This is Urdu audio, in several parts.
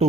2।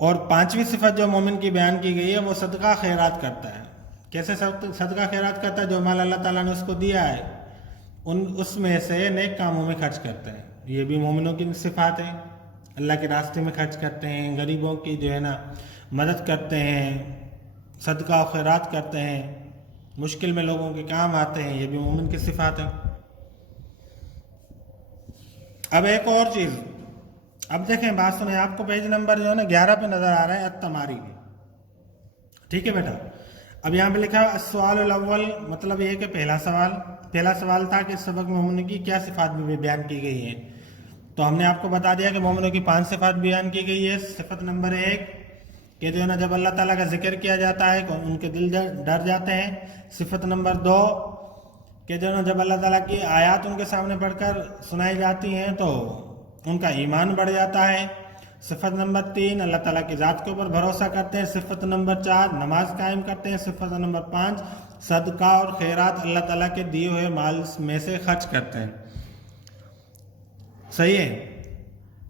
اور پانچویں صفت جو مومن کی بیان کی گئی ہے وہ صدقہ خیرات کرتا ہے. کیسے صدقہ خیرات کرتا ہے؟ جو مال اللہ تعالیٰ نے اس کو دیا ہے اس میں سے نیک کاموں میں خرچ کرتے ہیں. یہ بھی مومنوں کی صفات ہیں. اللہ کے راستے میں خرچ کرتے ہیں، غریبوں کی جو ہے نا مدد کرتے ہیں، صدقہ و خیرات کرتے ہیں، مشکل میں لوگوں کے کام آتے ہیں. یہ بھی مومن کی صفات ہیں. اب ایک اور چیز، اب دیکھیں بات سنیں، آپ کو پیج نمبر جو ہے نا 11 پہ نظر آ رہا ہے التمارین. ٹھیک ہے بیٹا. اب یہاں پہ لکھا ہے السؤال الاول، مطلب یہ کہ پہلا سوال تھا کہ اس سبق میں مومنوں کی کیا صفات بھی بیان کی گئی ہیں. تو ہم نے آپ کو بتا دیا کہ مومنوں کی 5 صفات بیان کی گئی ہے. صفت نمبر 1 کہ جو ہے نا جب اللہ تعالیٰ کا ذکر کیا جاتا ہے ان کے دل ڈر جاتے ہیں. صفت نمبر 2 کہ جو ہے نا جب اللہ تعالیٰ کی آیات ان کے سامنے پڑھ کر سنائی جاتی ہیں تو ان کا ایمان بڑھ جاتا ہے. صفت نمبر 3 اللہ تعالیٰ کی ذات کے اوپر بھروسہ کرتے ہیں. صفت نمبر 4 نماز قائم کرتے ہیں. صفت نمبر 5 صدقہ اور خیرات اللہ تعالیٰ کے دیے ہوئے مال میں سے خرچ کرتے ہیں. صحیح ہے.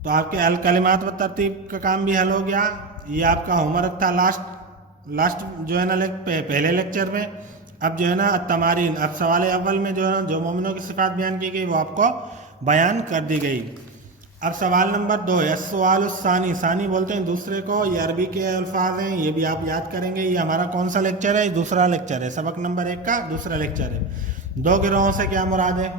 تو آپ کے الکلمات و ترتیب کا کام بھی حل ہو گیا. یہ آپ کا ہوم ورک تھا لاسٹ جو ہے نا پہلے لیکچر میں. اب جو ہے نا التمارین، اب سوال اول میں جو ہے نا جو مومنوں کی صفات بیان کی گئی وہ آپ کو بیان کر دی گئی. اب سوال نمبر 2 ہے السؤال الثانی. ثانی بولتے ہیں دوسرے کو، یہ عربی کے الفاظ ہیں، یہ بھی آپ یاد کریں گے. یہ ہمارا کون سا لیکچر ہے؟ دوسرا لیکچر ہے. سبق نمبر 1 کا دوسرا لیکچر ہے. 2 گروہوں سے کیا مراد ہے؟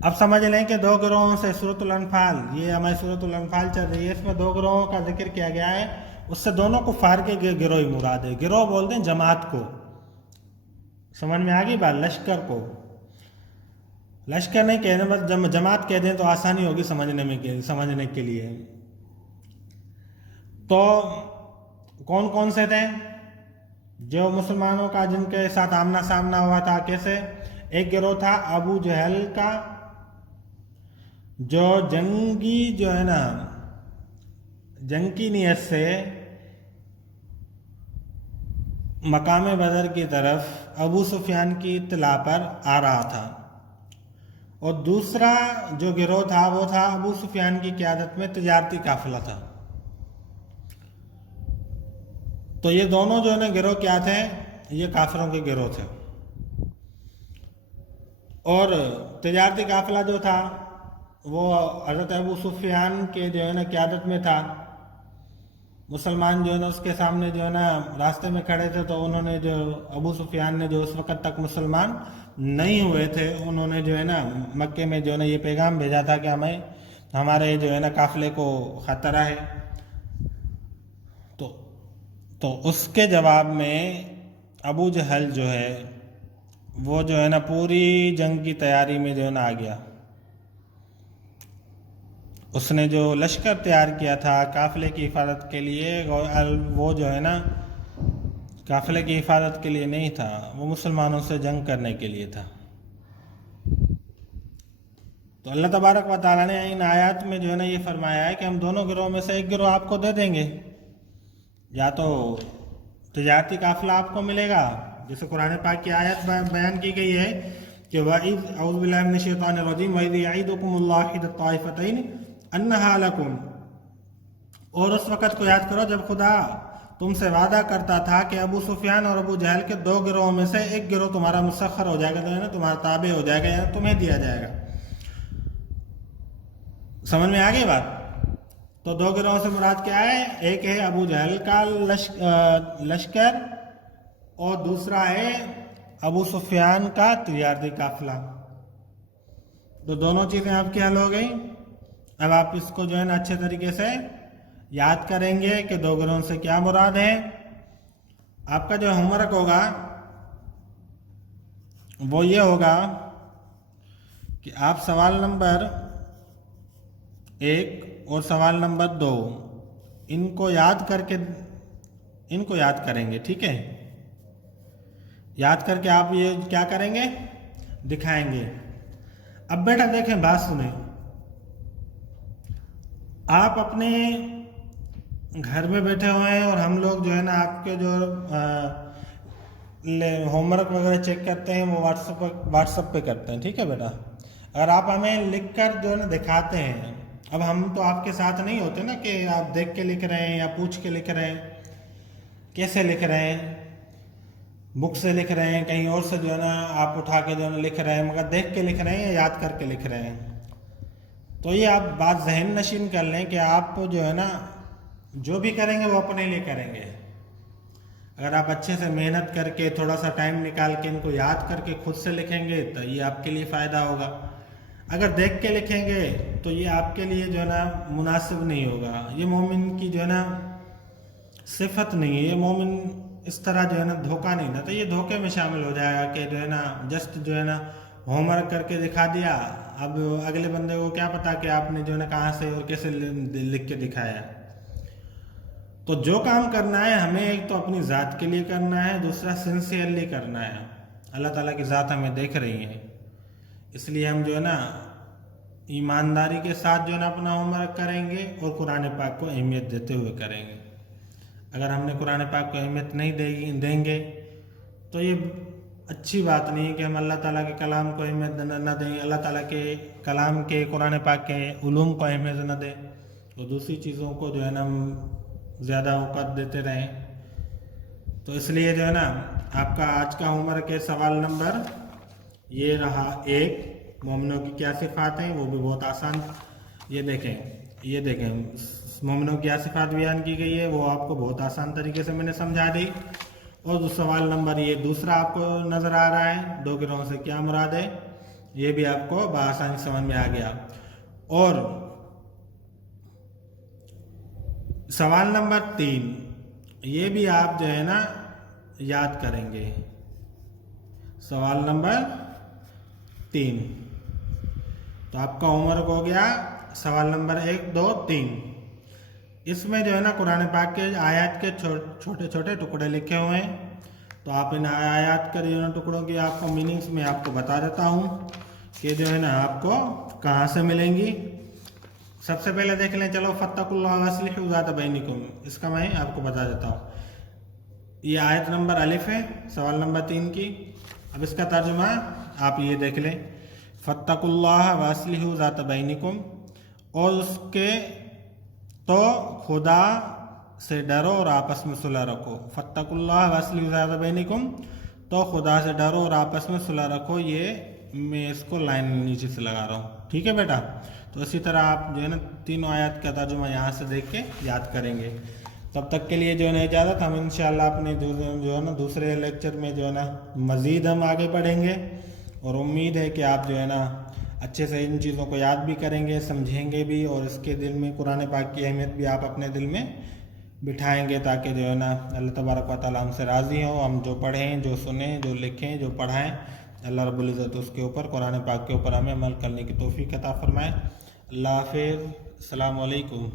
اب سمجھ لیں کہ 2 گروہوں سے سورۃ الانفال، یہ ہماری سورۃ الانفال چل رہی ہے، اس میں 2 گروہوں کا ذکر کیا گیا ہے. اس سے دونوں کفار کے گروہ ہی مراد ہے. گروہ بولتے ہیں جماعت کو. سمجھ میں آ گئی بات؟ لشکر کو. لشکر نہیں کہنے، بس جماعت کہہ دیں تو آسانی ہوگی سمجھنے کے لیے. تو کون کون سے تھے جو مسلمانوں کا جن کے ساتھ آمنا سامنا ہوا تھا؟ کیسے؟ ایک گروہ تھا ابو جہل کا، جو جنگی جو ہے نا جنگ کی نیت سے مقام بدر کی طرف ابو سفیان کی اطلاع پر آ رہا تھا. اور دوسرا جو گروہ تھا وہ تھا ابو سفیان کی قیادت میں تجارتی قافلہ تھا. تو یہ دونوں جو ہے نا گروہ کیا تھے؟ یہ کافروں کے گروہ تھے. اور تجارتی قافلہ جو تھا وہ حضرت ابو سفیان کے جو ہے نا قیادت میں تھا. مسلمان جو ہے نا اس کے سامنے جو ہے نا راستے میں کھڑے تھے، تو انہوں نے جو ابو سفیان نے جو اس وقت تک مسلمان نہیں ہوئے تھے، انہوں نے جو ہے نا مکے میں جو ہے نا یہ پیغام بھیجا تھا کہ ہمارے جو ہے نا قافلے کو خطرہ ہے. تو اس کے جواب میں ابو جہل جو ہے وہ جو ہے نا پوری جنگ کی تیاری میں جو ہے نا آ گیا. اس نے جو لشکر تیار کیا تھا قافلے کی حفاظت کے لیے، وہ جو ہے نا قافلے کی حفاظت کے لیے نہیں تھا، وہ مسلمانوں سے جنگ کرنے کے لیے تھا. تو اللہ تبارک و تعالیٰ نے ان آیات میں جو ہے نا یہ فرمایا ہے کہ ہم دونوں گروہ میں سے ایک گروہ آپ کو دے دیں گے. یا تو تجارتی قافلہ آپ کو ملے گا، جیسے قرآن پاک کی آیت بیان کی گئی ہے کہ وَإِذْ أَعُوذُ بِاللَّهِ مِنَ الشَّيْطَانِ الرَّجِيمِ وَإِذْ يَعِدُكُمُ اللَّهُ إِحْدَى الطَّائِفَتَيْنِ أَنَّهَا لَكُمْ. اور اس وقت کو یاد کرو جب خدا تم سے وعدہ کرتا تھا کہ ابو سفیان اور ابو جہل کے 2 گروہوں میں سے ایک گروہ تمہارا مسخر ہو جائے گا، تو تمہارا تابع ہو جائے گا، یا تمہیں دیا جائے گا. سمجھ میں آ گئی بات؟ تو 2 گروہوں سے مراد کیا ہے؟ ایک ہے ابو جہل کا لشکر اور دوسرا ہے ابو سفیان کا تجارتی قافلہ. تو دونوں چیزیں آپ کی حل ہو گئی. اب آپ اس کو جو ہے نا اچھے طریقے سے یاد کریں گے کہ 2 گروہوں سے کیا مراد ہے. آپ کا جو ہوم ورک ہوگا وہ یہ ہوگا کہ آپ سوال نمبر 1 اور سوال نمبر 2 ان کو یاد کریں گے. ٹھیک ہے؟ یاد کر کے آپ یہ کیا کریں گے؟ دکھائیں گے. اب بیٹا دیکھیں، بات سنیں. آپ اپنے گھر میں بیٹھے ہوئے ہیں اور ہم لوگ جو ہے نا آپ کے جو ہوم ورک وغیرہ چیک کرتے ہیں وہ واٹس ایپ پہ کرتے ہیں. ٹھیک ہے بیٹا؟ اگر آپ ہمیں لکھ کر جو ہے نا دکھاتے ہیں اب ہم تو آپ کے ساتھ نہیں ہوتے نا کہ آپ دیکھ کے لکھ رہے ہیں یا پوچھ کے لکھ رہے ہیں، کیسے لکھ رہے ہیں، بک سے لکھ رہے ہیں، کہیں اور سے جو ہے نا آپ اٹھا کے جو ہے نا لکھ رہے ہیں، مگر دیکھ کے لکھ رہے ہیں یا یاد کر کے لکھ رہے ہیں. تو یہ آپ بات ذہن نشین کر لیں کہ آپ جو ہے نا جو بھی کریں گے وہ اپنے لیے کریں گے. اگر آپ اچھے سے محنت کر کے تھوڑا سا ٹائم نکال کے ان کو یاد کر کے خود سے لکھیں گے تو یہ آپ کے لیے فائدہ ہوگا. اگر دیکھ کے لکھیں گے تو یہ آپ کے لیے جو ہے نا مناسب نہیں ہوگا. یہ مومن کی جو ہے نا صفت نہیں ہے. یہ مومن اس طرح جو ہے نا دھوکہ نہیں دیتا. یہ دھوکے میں شامل ہو جائے گا کہ جو ہے نا جسٹ جو ہے نا ہوم ورک کر کے دکھا دیا، اب اگلے بندے کو کیا پتا کہ آپ نے جو ہے نا کہاں سے اور کیسے لکھ کے دکھایا. تو جو کام کرنا ہے ہمیں ایک تو اپنی ذات کے لیے کرنا ہے، دوسرا سنسیئرلی کرنا ہے. اللہ تعالیٰ کی ذات ہمیں دیکھ رہی ہے، اس لیے ہم جو ہے نا ایمانداری کے ساتھ جو ہے نا اپنا ہوم ورک کریں گے اور قرآن پاک کو اہمیت دیتے ہوئے کریں گے. اگر ہم نے قرآن پاک کو اہمیت نہیں دیں گے تو یہ اچھی بات نہیں ہے کہ ہم اللہ تعالیٰ کے کلام کو اہمیت نہ دیں، اللہ تعالیٰ کے کلام کے قرآن پاک کے علوم کو اہمیت نہ دیں، تو دوسری چیزوں کو جو ہے نا ہم زیادہ اوقات دیتے رہیں. تو اس لیے جو ہے نا آپ کا آج کا ہوم ورک ہے. سوال نمبر یہ رہا 1، مومنوں کی کیا صفات ہیں، وہ بھی بہت آسان. یہ دیکھیں مومنوں کی کیا صفات بیان کی گئی ہے، وہ آپ کو بہت آسان طریقے سے میں نے سمجھا دی. اور سوال نمبر یہ دوسرا آپ کو نظر آ رہا ہے، 2 گروہوں سے کیا مراد ہے، یہ بھی آپ کو بآسانی سمجھ میں آ گیا. اور سوال نمبر 3 یہ بھی آپ جو ہے نا یاد کریں گے. سوال نمبر 3 تو آپ کا ہوم ورک ہو گیا. سوال نمبر 1 2 3 اس میں جو ہے نا قرآن پاک کے آیات کے چھوٹے چھوٹے ٹکڑے لکھے ہوئے ہیں. تو آپ ان آیات کے جو ہے نا ٹکڑوں کی آپ کو میننگس میں آپ کو بتا دیتا ہوں کہ جو ہے نا آپ کو کہاں سے ملیں گی. سب سے پہلے دیکھ لیں، چلو فاتقوا اللہ واصلحوا ذات بینکم، اس کا میں آپ کو بتا دیتا ہوں. یہ آیت نمبر الف ہے سوال نمبر 3 کی. اب اس کا ترجمہ آپ یہ دیکھ لیں، فاتقوا اللہ واصلحوا ذات بینکم، اور اس کے تو خدا سے ڈرو اور آپس میں صلح رکھو. فاتقوا اللہ واصلحوا ذات بینکم، تو خدا سے ڈرو اور آپس میں صلح رکھو. یہ میں اس کو لائن نیچے سے لگا رہا ہوں، ٹھیک ہے بیٹا. تو اسی طرح آپ جو ہے نا تینوں آیات کا ترجمہ یہاں سے دیکھ کے یاد کریں گے. تب تک کے لیے جو ہے نا اجازت. ہم انشاءاللہ اپنے جو ہے نا دوسرے لیکچر میں جو ہے نا مزید ہم آگے بڑھیں گے، اور امید ہے کہ آپ جو ہے نا اچھے سے ان چیزوں کو یاد بھی کریں گے، سمجھیں گے بھی، اور اس کے دل میں قرآن پاک کی اہمیت بھی آپ اپنے دل میں بٹھائیں گے، تاکہ جو ہے نا اللہ تبارک و تعالیٰ ہم سے راضی ہوں. ہم جو پڑھیں، جو سنیں، جو لکھیں، جو پڑھائیں، اللہ رب العزت اس کے اوپر قرآن پاک کے اوپر ہمیں عمل کرنے کی توفیق عطا فرمائے. اللہ حافظ. السلام علیکم.